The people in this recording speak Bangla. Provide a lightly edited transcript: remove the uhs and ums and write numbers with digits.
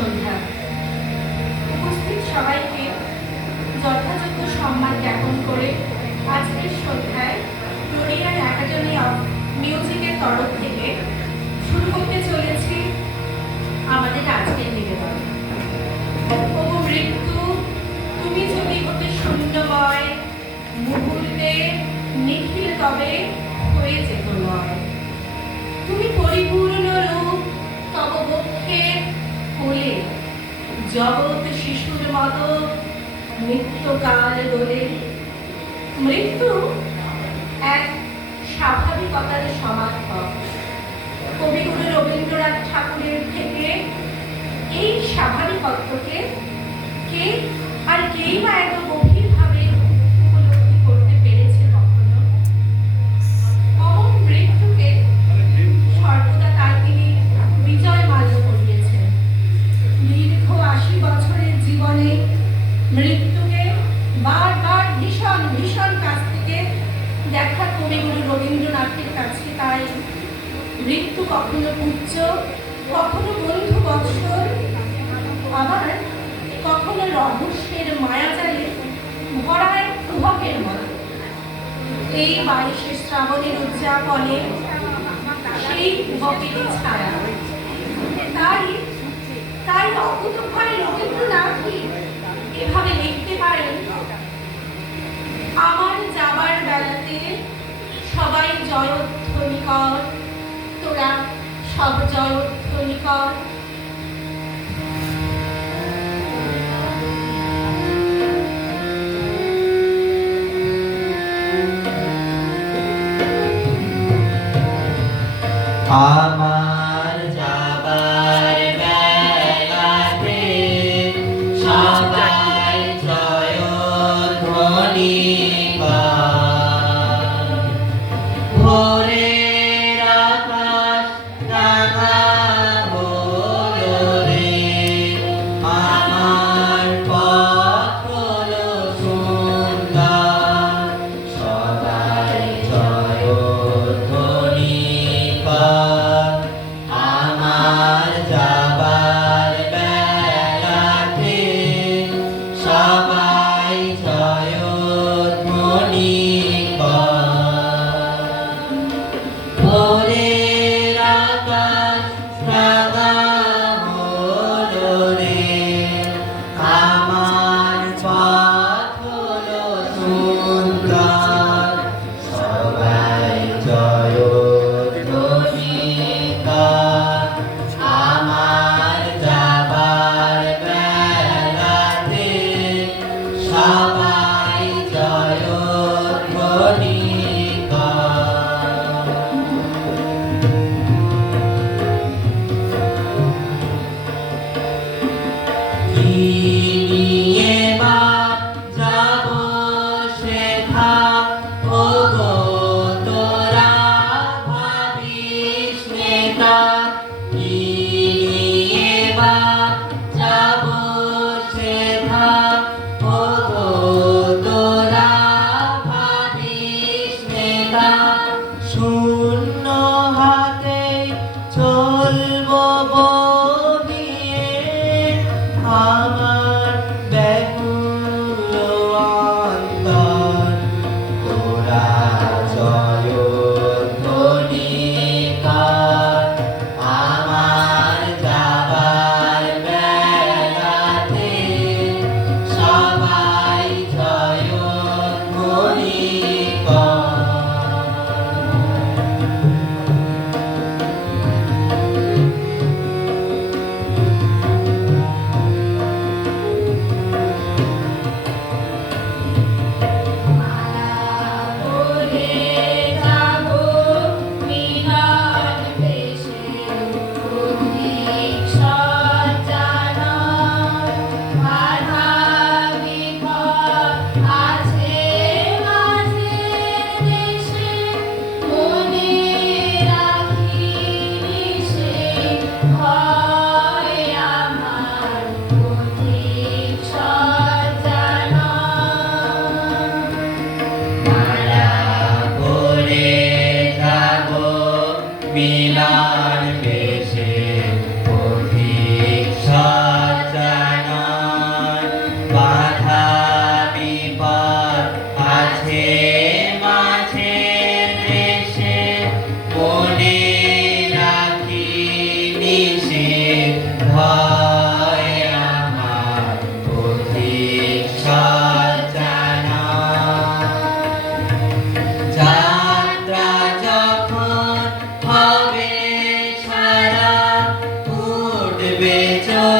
সন্ধ্যা। উপস্থিত সবাইকে যথাযোগ্য সম্মান জ্ঞাপন করে আজকের সন্ধ্যায় ফ্লোরিয়ান একাডেমি অফ মিউজিকের তরফ থেকে শুরু করতে চলেছি আমাদের আজকের নিবেদন। ও মৃত্যু, তুমি যদি হতে শূন্যময়, মুহূর্তে নিখিল তবে হয়ে যেত নয়। তুমি পরিপূর্ণ রূপ, তব বক্ষে কোলে জগৎ শিশুর মতো নিত্যকাল দোলে। মৃত্যু এক স্বাভাবিকতার সমার্থক। কবিগুরু রবীন্দ্রনাথ ঠাকুরের থেকে এই স্বাভাবিকত্বকে কে আর কেই বা এত গভীরভাবে উপলব্ধি করতে পেরেছে কখনো? অমন মৃত্যুকে সর্বদা তাই তিনি বিজয় মাল্য করিয়েছেন। দীর্ঘ ৮০ বছরের জীবনে মৃত্যুকে বারবার ভীষণ ভীষণ কাছ থেকে দেখা কবিগুরু রবীন্দ্রনাথের কাছে তাই মৃত্যু কখনো উচ্চ, কখনো বন্ধু বৎসর, আবার কখনো রহস্যের মায়াজালে ভরা এক কুহকের মতো। এই ২২শে শ্রাবণের উদযাপনে সেই কুহকেরই ছায়া। তাই অকুতোভয় রবীন্দ্রনাথই এভাবে লিখতে পারেন, আমার যাবার বেলাতে সবাই জয়ধ্বনি কর, তোরা সব জয়ধ্বনি কর। আমার যাবার বেলাতে সবাই জয়ধ্বনি কর। ভোরের আকাশ রাঙা হলো রে, আমার পথ হলো সুন্দর, সবাই জয়ধ্বনি কর। চলে